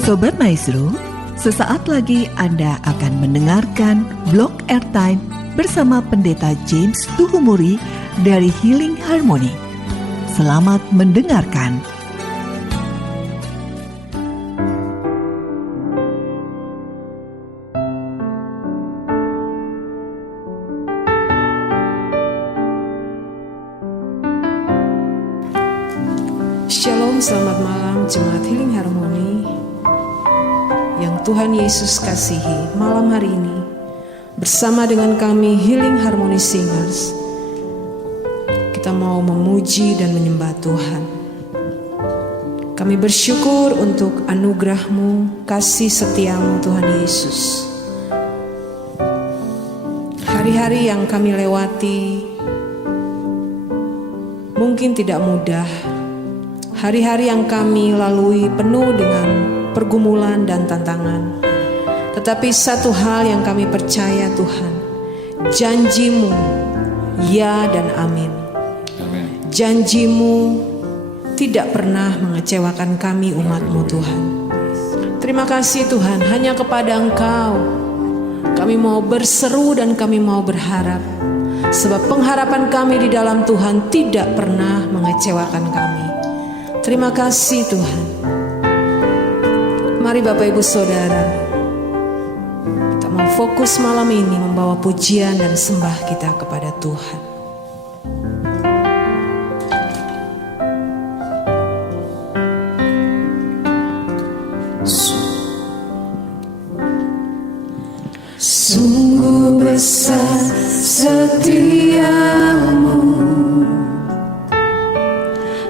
Sobat Maestro, sesaat lagi Anda akan mendengarkan Blog Airtime bersama Pendeta James Tuhumuri dari Healing Harmony. Selamat mendengarkan. Shalom, selamat malam Jemaat Healing Harmony yang Tuhan Yesus kasihi. Malam hari ini bersama dengan kami Healing Harmony Singers, kita mau memuji dan menyembah Tuhan. Kami bersyukur untuk anugerah-Mu, kasih setia-Mu Tuhan Yesus. Hari-hari yang kami lewati mungkin tidak mudah. Hari-hari yang kami lalui penuh dengan pergumulan dan tantangan. Tetapi satu hal yang kami percaya Tuhan, janji-Mu ya dan amin. Janji-Mu tidak pernah mengecewakan kami umat-Mu Tuhan. Terima kasih Tuhan, hanya kepada Engkau kami mau berseru dan kami mau berharap. Sebab pengharapan kami di dalam Tuhan tidak pernah mengecewakan kami. Terima kasih Tuhan. Mari Bapak Ibu Saudara, kita mau fokus malam ini membawa pujian dan sembah kita kepada Tuhan. Sungguh besar setia-Mu,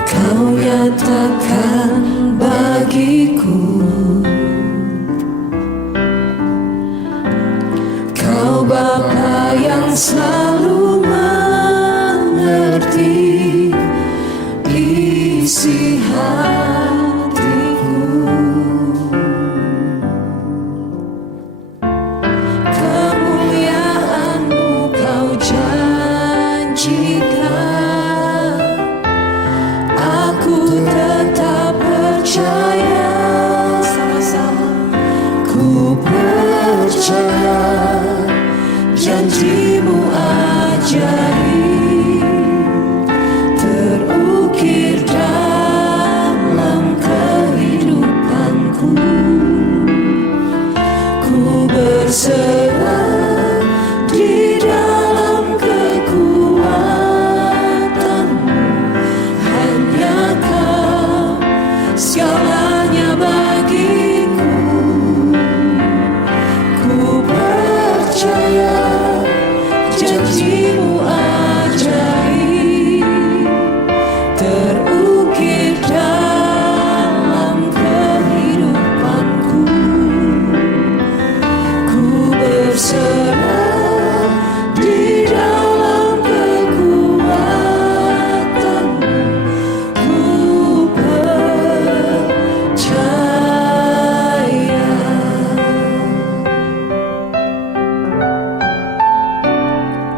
Kau nyatakan bagiku. Kau Bapa yang selalu mengerti isi hatiku. Kemuliaan-Mu Kau janjikan, aku tetap percaya. Sama-sama. Ku percaya janji-Mu ajaib terukir dalam kehidupanku. Ku berserah di dalam kekuatan-Mu. Hanya Kau segalanya bagiku. Ku percaya janji-Mu ajaib terukir dalam kehidupanku. Ku berserah di dalam kekuatan-Mu. Ku percaya.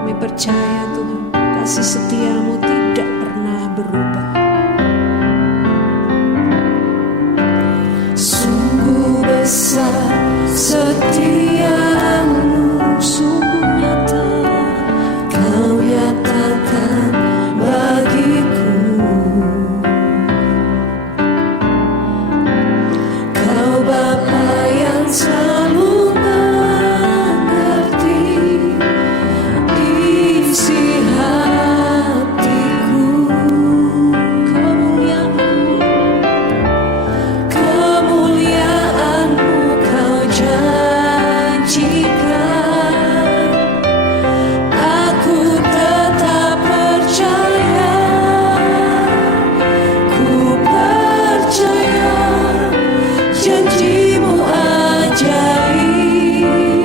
Kami percaya Tuhan, kasih setia-Mu tidak pernah berubah. Sungguh besar setia-Mu, sungguh nyata Kau nyatakan bagiku. Kau Bapa yang selalu mengerti isi hatiku. Kemuliaan-Mu Kau janjikan, aku tetap percaya. Ku percaya janji-Mu ajaib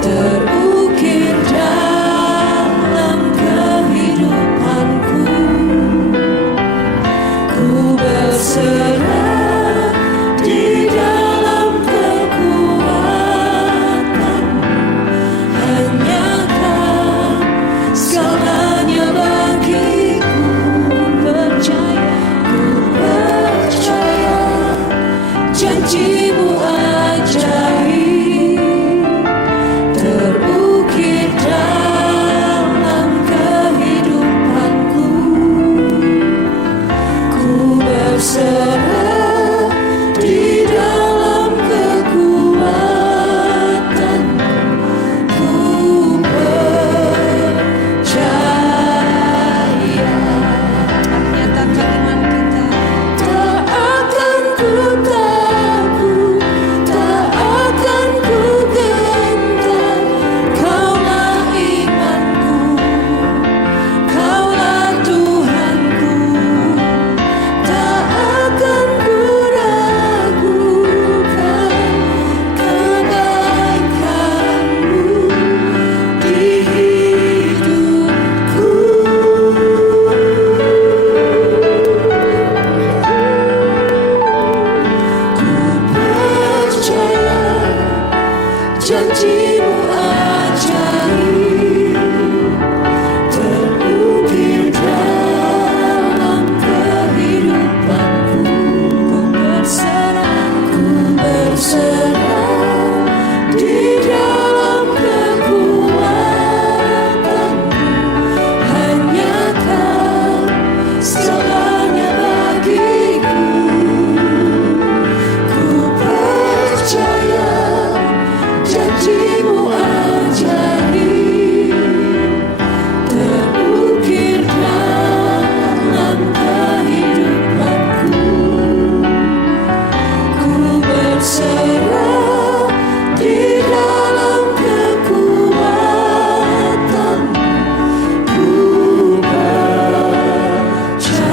terukir dalam kehidupanku. Ku berserah di dalam kekuatan-Mu. Hanya Kau segalanya bagiku. Ku percaya janji janjimu ajaib terukir dalam kehidupanku. Ku berserah di dalam kekuatanmu. Ku percaya. Nyatakan iman kita. Tak akan ku takut, tak akan ku gentar. Kaulah imanku, Kaulah Tuhanku. Tak akan ku ragukan kebaikanmu di hidupku. Ku percaya janjimu ajaib terukir dalam kehidupanku. Ku berserah di dalam kekuatanmu. Hanya Kau segalanya bagiku. Ku percaya janjimu ajaib terukir dalam kehidupanku. Ku berserah di dalam kekuatanmu. Ku percaya.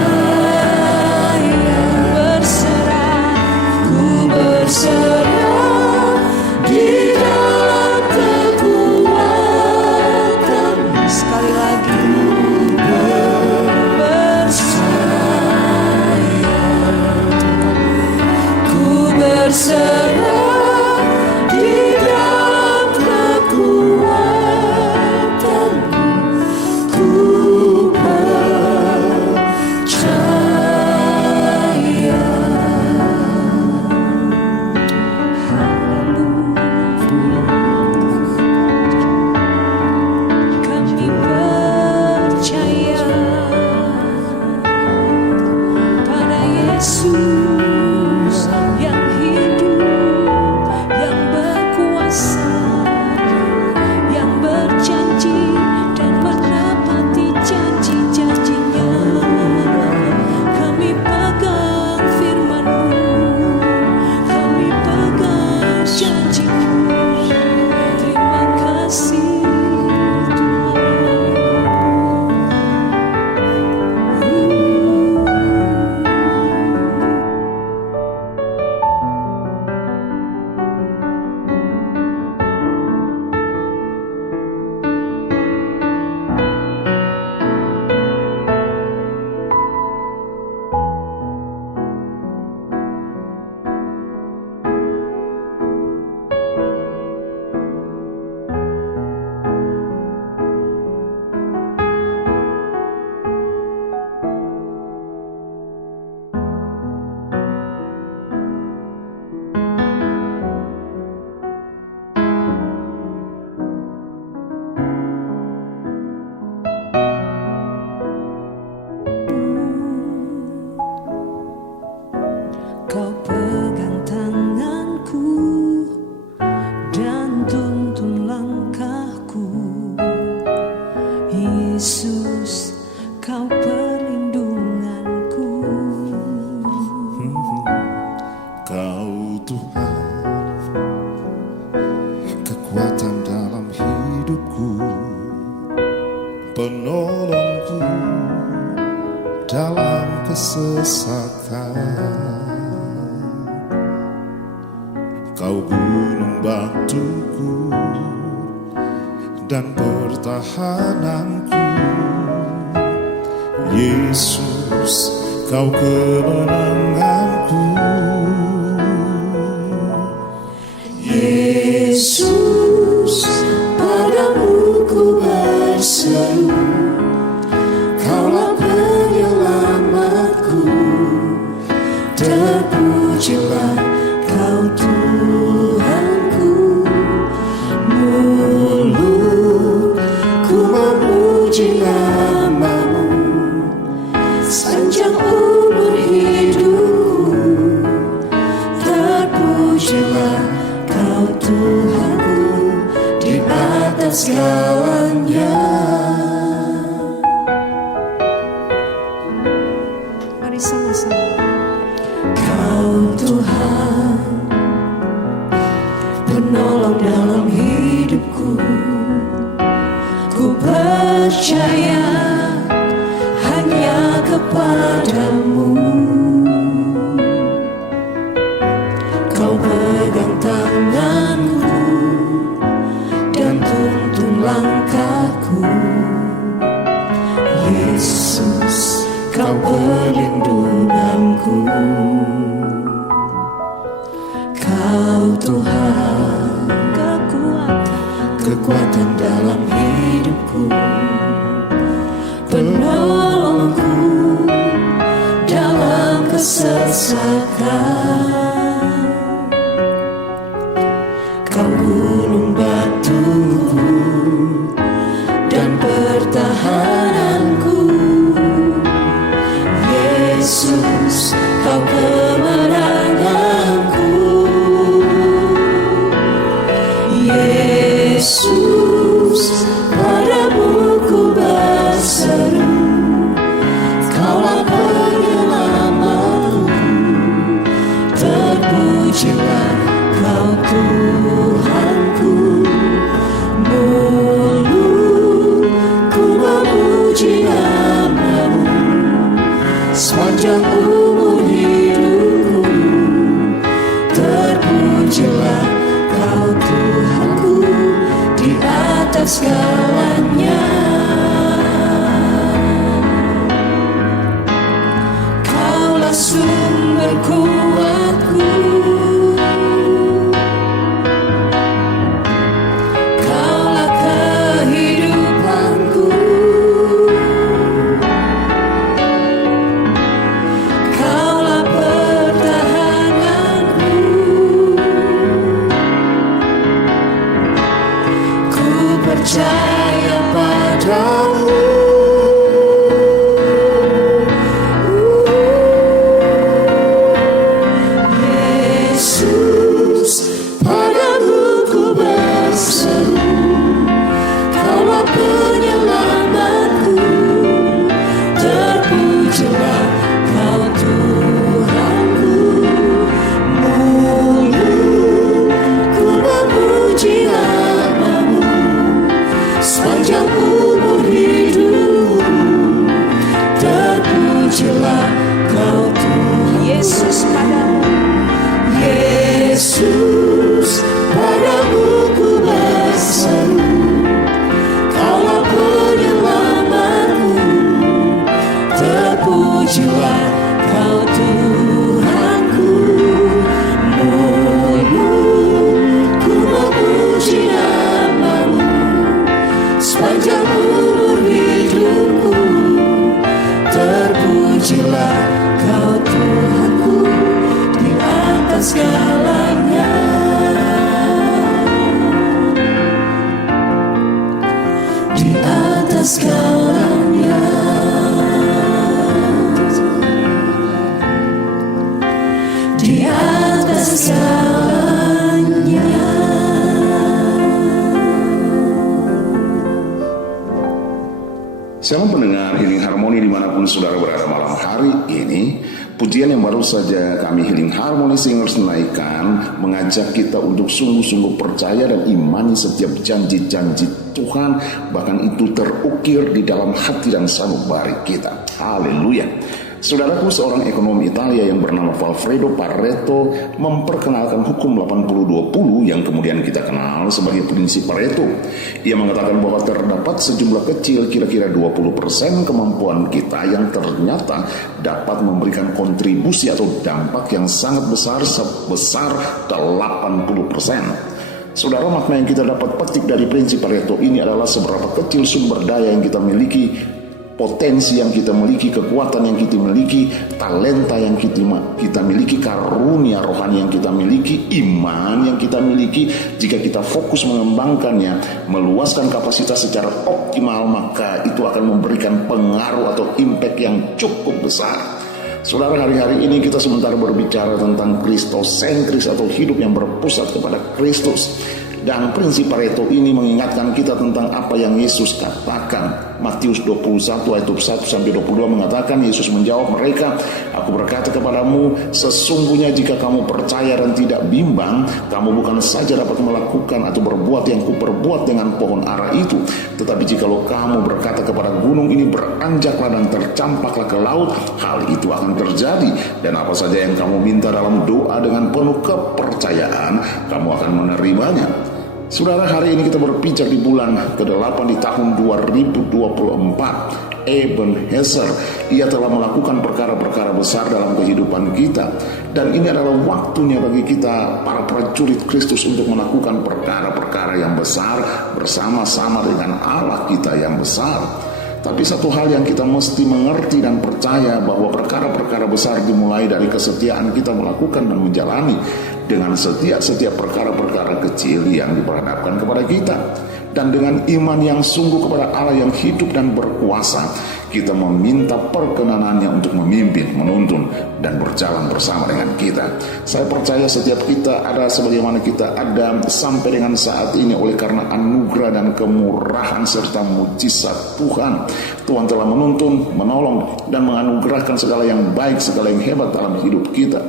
Ku berserah di dalam kekuatanmu. Sekali lagi. Ku berserah di dalam kekuatanmu. Ku percaya. Kami percaya pada Yesus yang hidup, yang berkuasa, yang berjanji dan menepati janji-janjinya. Kami pegang firman-Mu, kami pegang janji-Mu. Terima kasih Kau pegang tanganku dan tuntun langkahku. Yesus, Kau perlindunganku. Kau Tuhan, kekuatan dalam hidupku, penolongku dalam kesesakan. Kau gunung batuku dan pertahananku. Yesus, Kau kemenanganku. Yesus, padamu ku berseru. Kaulah penyelamatku. Terpujilah Kau Kau Tuhan, penolong dalam hidupku. Ku percaya hanya kepadamu. Kau pegang tanganku dan tuntun langkahku. Yesus, Kau perlindunganku. Kau Tuhan, kekuatan dalam hidupku, penolongku dalam kesesakan. Kau gunung batuku dan pertahananku. Yesus, Kau kemenanganku. Yesus, padamu ku berseru. Kaulah penyelamatku. Terpujilah Kau Tuhanku. Mulutku memuji nama-Mu sepanjang umur hidupku. Terpujilah Kau Tuhanku di atas segalanya. Kaulah sumber kuatku. Kaulah kehidupanku. Kaulah pertahananku. Ku percaya padamu. Yesus, padamu ku berseru. Kaulah penyelamatku. Terpujilah Kau Tuhanku. Mulutku memuji nama-Mu sepanjang umur hidupku. Terpujilah Kau Tuhan. Yesus, padamu. Yesus, padamu ku berseru. Kaulah penyelamatku. Terpujilah Kau Tuhanku. Mulutku memuji nama-Mu sepanjang umur hidupku. Terpujilah Kau Tuhanku di atas segalanya. Di atas segalanya. Di atas segalanya. Shalom pendengar Healing Harmony dimanapun saudara berada malam hari ini. Pujian yang baru saja kami Healing Harmony Singers naikkan mengajak kita untuk sungguh-sungguh percaya dan imani setiap janji-janji Tuhan, bahkan itu terukir di dalam hati dan sanubari kita. Haleluya. Saudaraku, seorang ekonom Italia yang bernama Alfredo Pareto memperkenalkan hukum 80-20 yang kemudian kita kenal sebagai prinsip Pareto. Ia mengatakan bahwa terdapat sejumlah kecil, kira-kira 20% kemampuan kita yang ternyata dapat memberikan kontribusi atau dampak yang sangat besar sebesar 80%. Saudara, makna yang kita dapat petik dari prinsip Pareto ini adalah seberapa kecil sumber daya yang kita miliki, potensi yang kita miliki, kekuatan yang kita miliki, talenta yang kita miliki, karunia rohani yang kita miliki, iman yang kita miliki. Jika kita fokus mengembangkannya, meluaskan kapasitas secara optimal, maka itu akan memberikan pengaruh atau impact yang cukup besar. Saudara, hari-hari ini kita sementara berbicara tentang Kristosentris atau hidup yang berpusat kepada Kristus. Dan prinsip Pareto ini mengingatkan kita tentang apa yang Yesus katakan. Matius 21 ayat 21 sampai 22 mengatakan, Yesus menjawab mereka, "Aku berkata kepadamu, sesungguhnya jika kamu percaya dan tidak bimbang, kamu bukan saja dapat melakukan atau berbuat yang kuperbuat dengan pohon ara itu, tetapi jikalau kamu berkata kepada gunung ini, beranjaklah dan tercampaklah ke laut, hal itu akan terjadi. Dan apa saja yang kamu minta dalam doa dengan penuh kepercayaan, kamu akan menerimanya." Saudara, hari ini kita berpijak di bulan ke-8 di tahun 2024. Ebenezer, ia telah melakukan perkara-perkara besar dalam kehidupan kita. Dan ini adalah waktunya bagi kita, para prajurit Kristus, untuk melakukan perkara-perkara yang besar bersama-sama dengan Allah kita yang besar. Tapi satu hal yang kita mesti mengerti dan percaya, bahwa perkara-perkara besar dimulai dari kesetiaan kita melakukan dan menjalani dengan setiap perkara-perkara kecil yang diperhadapkan kepada kita. Dan dengan iman yang sungguh kepada Allah yang hidup dan berkuasa, kita meminta perkenanannya untuk memimpin, menuntun, dan berjalan bersama dengan kita. Saya percaya setiap kita ada sebagaimana kita ada sampai dengan saat ini oleh karena anugerah dan kemurahan serta mujizat Tuhan. Tuhan telah menuntun, menolong, dan menganugerahkan segala yang baik, segala yang hebat dalam hidup kita.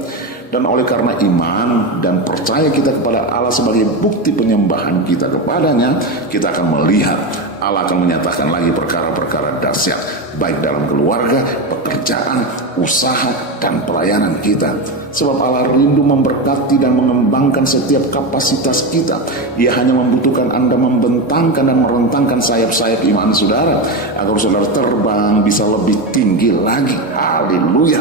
Dan oleh karena iman dan percaya kita kepada Allah sebagai bukti penyembahan kita kepadanya, kita akan melihat Allah akan menyatakan lagi perkara-perkara dahsyat, baik dalam keluarga, pekerjaan, usaha, dan pelayanan kita. Sebab Allah rindu memberkati dan mengembangkan setiap kapasitas kita. Dia hanya membutuhkan Anda membentangkan dan merentangkan sayap-sayap iman saudara, agar saudara terbang bisa lebih tinggi lagi. Haleluya.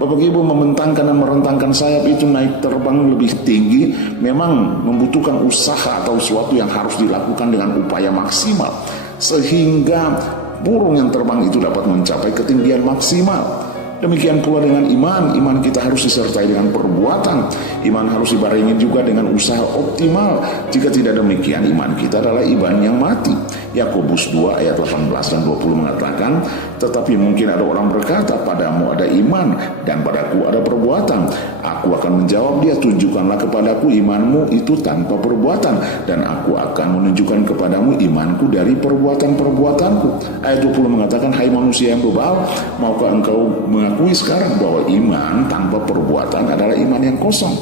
Bapak Ibu, membentangkan dan merentangkan sayap itu, naik terbang lebih tinggi, memang membutuhkan usaha atau sesuatu yang harus dilakukan dengan upaya maksimal, sehingga burung yang terbang itu dapat mencapai ketinggian maksimal. Demikian pula dengan iman kita harus disertai dengan perbuatan. Iman harus dibarengi juga dengan usaha optimal. Jika tidak demikian, iman kita adalah iman yang mati. Yakobus 2 ayat 18 dan 20 mengatakan, "Tetapi mungkin ada orang berkata, padamu ada iman dan padaku ada perbuatan. Aku akan menjawab dia, tunjukkanlah kepadaku imanmu itu tanpa perbuatan, dan aku akan menunjukkan kepadamu imanku dari perbuatan-perbuatanku." Ayat 20 mengatakan, "Hai manusia yang bebal, maukah engkau mengakui sekarang bahwa iman tanpa perbuatan adalah iman yang kosong?"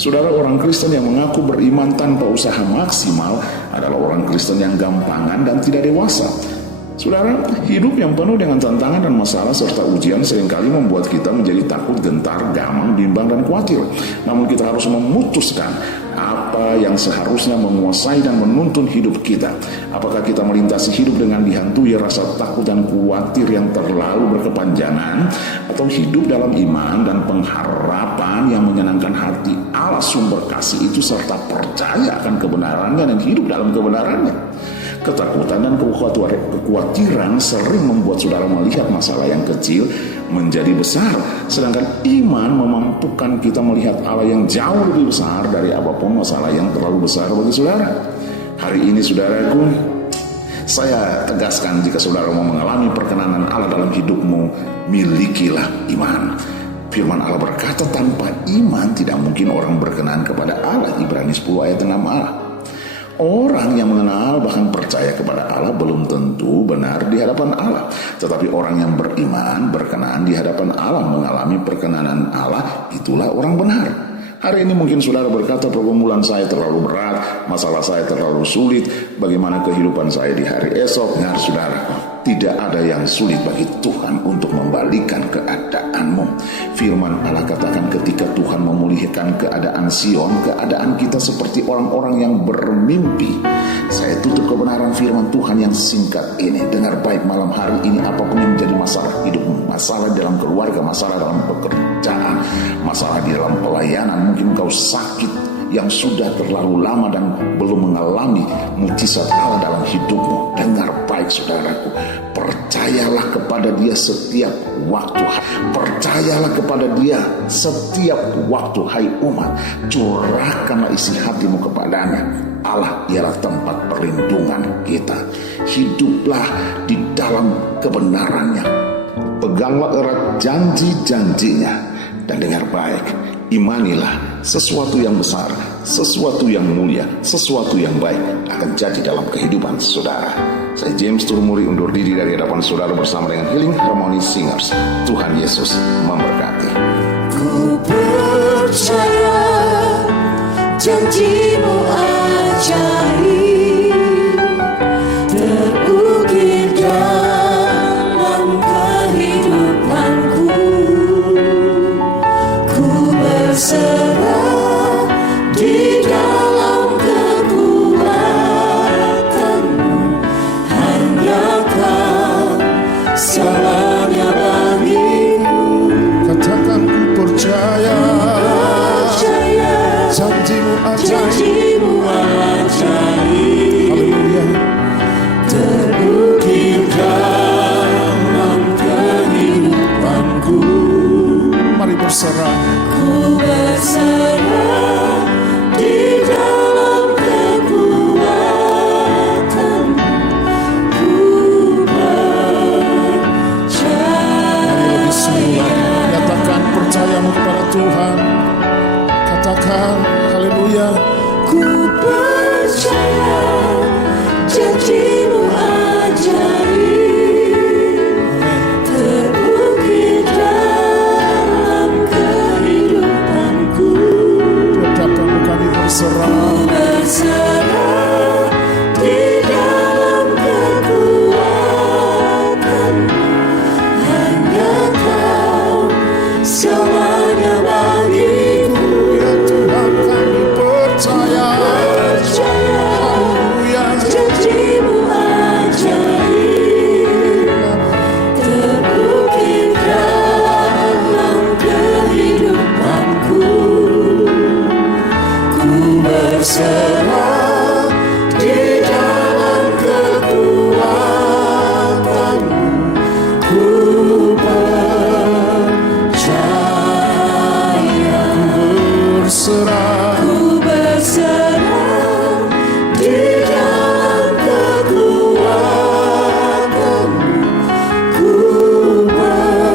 Saudara, orang Kristen yang mengaku beriman tanpa usaha maksimal adalah orang Kristen yang gampangan dan tidak dewasa. Saudara, hidup yang penuh dengan tantangan dan masalah serta ujian seringkali membuat kita menjadi takut, gentar, gamang, bimbang, dan khawatir. Namun kita harus memutuskan apa yang seharusnya menguasai dan menuntun hidup kita. Apakah kita melintasi hidup dengan dihantui rasa takut dan khawatir yang terlalu berkepanjangan, atau hidup dalam iman dan pengharapan yang menyenangkan hati Allah sumber kasih itu, serta percaya akan kebenarannya dan hidup dalam kebenarannya. Ketakutan dan kekhawatiran sering membuat saudara melihat masalah yang kecil menjadi besar, sedangkan iman memampukan kita melihat Allah yang jauh lebih besar dari apapun masalah yang terlalu besar bagi saudara. Hari ini saudaraku, saya tegaskan, jika saudara mau mengalami perkenanan Allah dalam hidupmu, milikilah iman. Firman Allah berkata, tanpa iman tidak mungkin orang berkenan kepada Allah. Ibrani 10 ayat 6a. Orang yang mengenal bahkan percaya kepada Allah belum tentu benar di hadapan Allah. Tetapi orang yang beriman, berkenan di hadapan Allah, mengalami perkenanan Allah, itulah orang benar. Hari ini mungkin saudara berkata, pergumulan saya terlalu berat, masalah saya terlalu sulit, bagaimana kehidupan saya di hari esok? Dengar saudara, tidak ada yang sulit bagi Tuhan untuk membalikan keadaanmu. Firman Allah katakan, ketika Tuhan memulihkan keadaan Sion, keadaan kita seperti orang-orang yang bermimpi. Saya tutup kebenaran firman Tuhan yang singkat ini. Dengar baik malam hari ini, apapun yang menjadi masalah hidupmu, masalah dalam keluarga, masalah dalam pekerjaan, masalah di dalam pelayanan, mungkin kau sakit yang sudah terlalu lama dan belum mengalami mujizat Allah dalam hidupmu. Dengar baik saudaraku, percayalah kepada Dia setiap waktu. Percayalah kepada Dia setiap waktu, hai umat. Curahkanlah isi hatimu kepadanya. Allah ialah tempat perlindungan kita. Hiduplah di dalam kebenarannya. Peganglah erat janji-janjinya. Dan dengar baik, imanilah sesuatu yang besar, sesuatu yang mulia, sesuatu yang baik akan jadi dalam kehidupan saudara. Saya James Tuhumuri undur diri dari hadapan saudara bersama dengan Healing Harmony Singers. Tuhan Yesus memberkati. Ku percaya janji-Mu ajaib terukir dalam kehidupanku. Ku berserah di dalam kekuatan-Mu. Hanya Kau segalanya bagiku. Katakan ku percaya, janji-Mu ajaib. Haleluya. Terukir dalam kehidupanku. Mari berserah. Ku berserah di dalam kekuatan-Mu. Ku percaya. Nyatakan percayamu kepada Tuhan. Katakan haleluya. Ku percaya janji-Mu ajaib terukir dalam kehidupanku. Betapa kami berserah. Ku berserah di dalam kekuatan-Mu. Hanya Kau semuanya bagiku. Ya Tuhan, kami percaya. Haleluya. Janji-Mu ajaib terukir dalam kehidupanku. Ku berserah di dalam kekuatan-Mu. Ku percaya. Berserah. Ku berserah di dalam kekuatan-Mu. Ku percaya.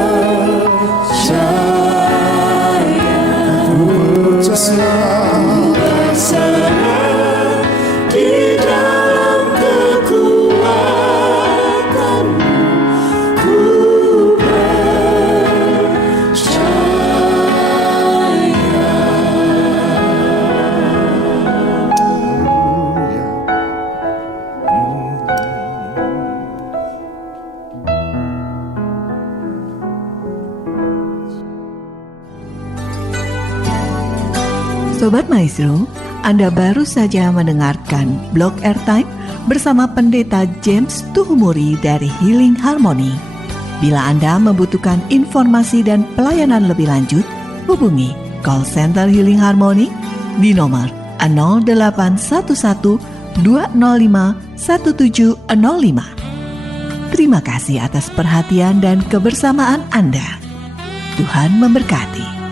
Berserah. Berserah di dalam kekuatan-Mu. Ku Sobat Maestro, Anda baru saja mendengarkan Blog Airtime bersama Pendeta James Tuhumuri dari Healing Harmony. Bila Anda membutuhkan informasi dan pelayanan lebih lanjut, hubungi call center Healing Harmony di nomor 0811 205 1705. Terima kasih atas perhatian dan kebersamaan Anda. Tuhan memberkati.